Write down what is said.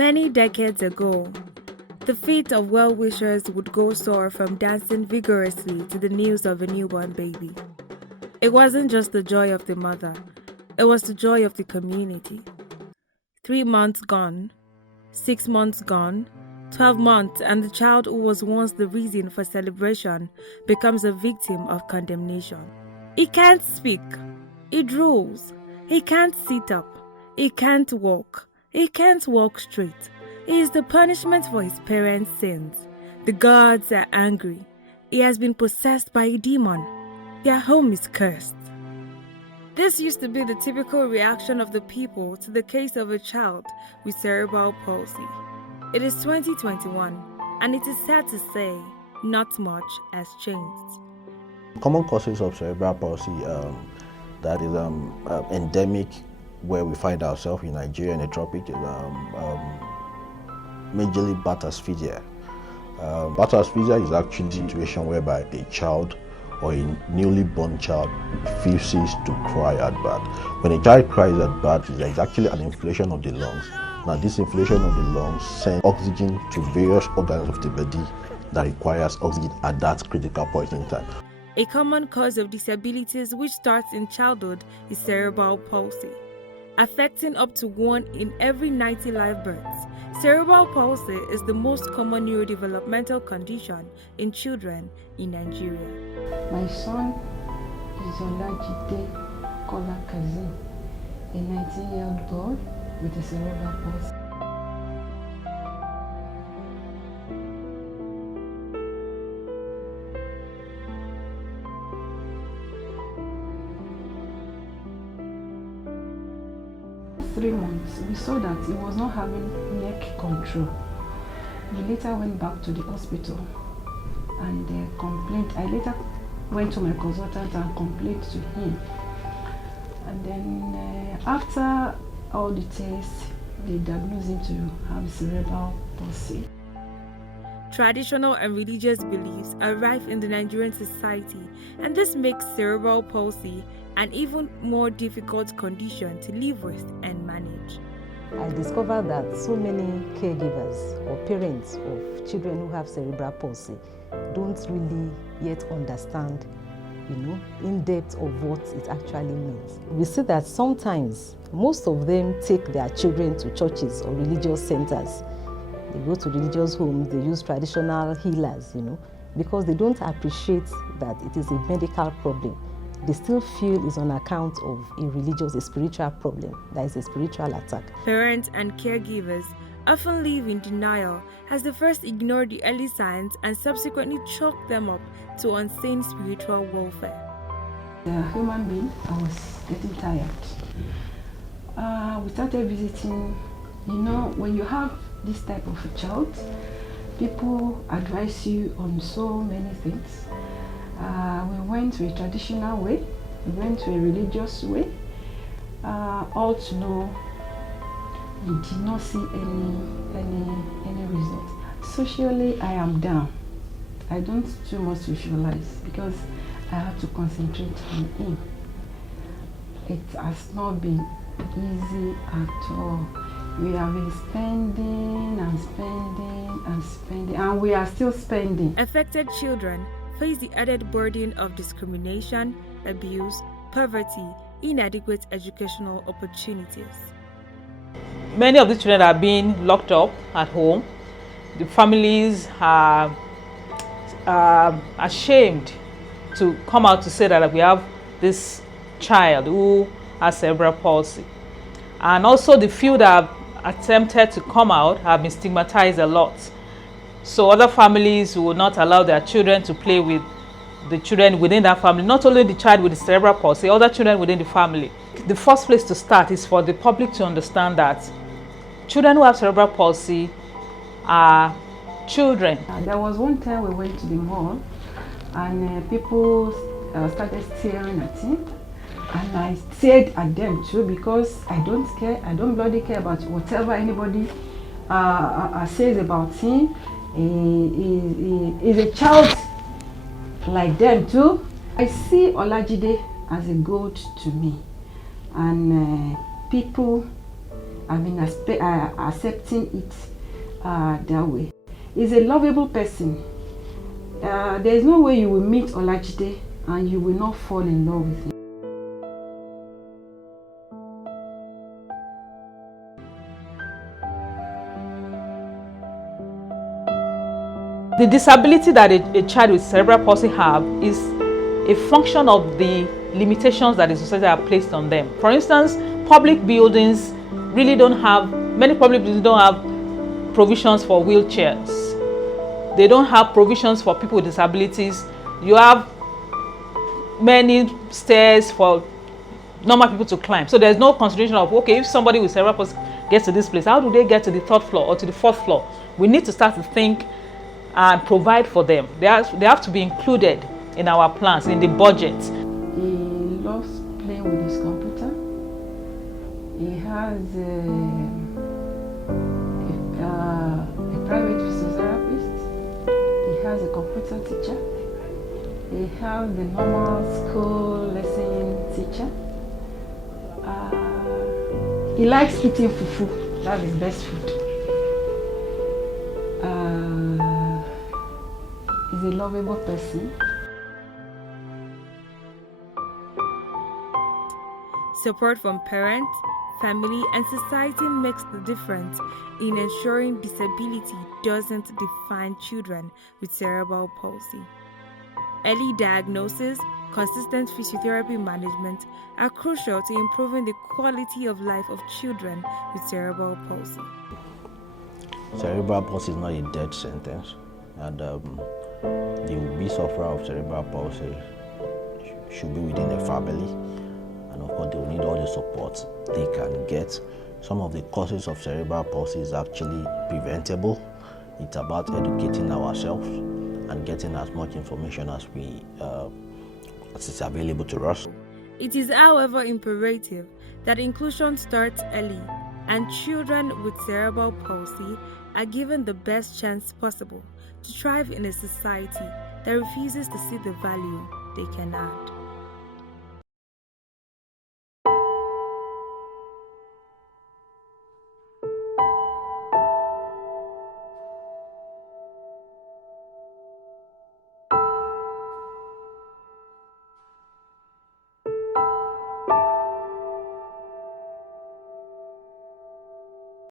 Many decades ago, the feet of well-wishers would go sore from dancing vigorously to the news of a newborn baby. It wasn't just the joy of the mother, it was the joy of the community. 3 months gone, 6 months gone, 12 months, and the child who was once the reason for celebration becomes a victim of condemnation. He can't speak, he drools, he can't sit up, he can't walk straight. He is the punishment for his parents' sins. The gods are angry. He has been possessed by a demon. Their home is cursed. This used to be the typical reaction of the people to the case of a child with cerebral palsy. It is 2021, and it is sad to say not much has changed. Common causes of cerebral palsy that is endemic where we find ourselves in Nigeria in the tropic is majorly birth asphyxia. Birth asphyxia is actually a situation whereby a child or a newly born child refuses to cry at birth. When a child cries at birth, there is actually an inflation of the lungs. Now, this inflation of the lungs sends oxygen to various organs of the body that requires oxygen at that critical point in time. A common cause of disabilities which starts in childhood is cerebral palsy, affecting up to 1 in every 90 live births. Cerebral palsy is the most common neurodevelopmental condition in children in Nigeria. My son is Olajide Kola Kazim, a 19-year-old boy with a cerebral palsy. For 3 months, we saw that he was not having neck control. We later went back to the hospital and complained. I later went to my consultant and complained to him. And then after all the tests, they diagnosed him to have cerebral palsy. Traditional and religious beliefs are rife in the Nigerian society, and this makes cerebral palsy an even more difficult condition to live with and manage. I discovered that so many caregivers or parents of children who have cerebral palsy don't really yet understand, in depth of what it actually means. We see that sometimes most of them take their children to churches or religious centers. They go to religious homes, they use traditional healers, because they don't appreciate that it is a medical problem. They still feel it's on account of a spiritual problem, that is a spiritual attack. Parents and caregivers often live in denial as they first ignore the early signs and subsequently chalk them up to unseen spiritual warfare. As a human being, I was getting tired. We started visiting, when you have this type of a child, people advise you on so many things. We went to a traditional way, we went to a religious way, all to know we did not see any results. Socially, I am down. I don't too much socialize because I have to concentrate on him. It has not been easy at all. We have been spending and spending and spending, and we are still spending. Affected children face the added burden of discrimination, abuse, poverty, inadequate educational opportunities. Many of the children are being locked up at home. The families are ashamed to come out to say that we have this child who has cerebral palsy. And also the few that have attempted to come out have been stigmatized a lot. So other families will not allow their children to play with the children within that family, not only the child with the cerebral palsy, other children within the family. The first place to start is for the public to understand that children who have cerebral palsy are children. There was one time we went to the mall and people started staring at him, and I stared at them too because I don't care. I don't bloody care about whatever anybody says about him. He is a child like them too. I see Olajide as a god to me, and people I've been accepting it that way. He's a lovable person. There is no way you will meet Olajide and you will not fall in love with him. The disability that a child with cerebral palsy have is a function of the limitations that the society have placed on them. For instance, public buildings really don't have, many public buildings don't have provisions for wheelchairs. They don't have provisions for people with disabilities. You have many stairs for normal people to climb. So there's no consideration of, okay, if somebody with cerebral palsy gets to this place, how do they get to the third floor or to the fourth floor? We need to start to think and provide for them. They have to be included in our plans, in the budget. He loves playing with his computer. He has a private physiotherapist. He has a computer teacher. He has the normal school lesson teacher. He likes eating fufu. That's his best food. He's a lovable person. Support from parents, family, and society makes the difference in ensuring disability doesn't define children with cerebral palsy. Early diagnosis, consistent physiotherapy management are crucial to improving the quality of life of children with cerebral palsy. Cerebral palsy is not a death sentence, and the will-be sufferer of cerebral palsy should be within a family, and of course they will need all the support they can get. Some of the causes of cerebral palsy is actually preventable. It's about educating ourselves and getting as much information as is available to us. It is, however, imperative that inclusion starts early and children with cerebral palsy are given the best chance possible to thrive in a society that refuses to see the value they can add.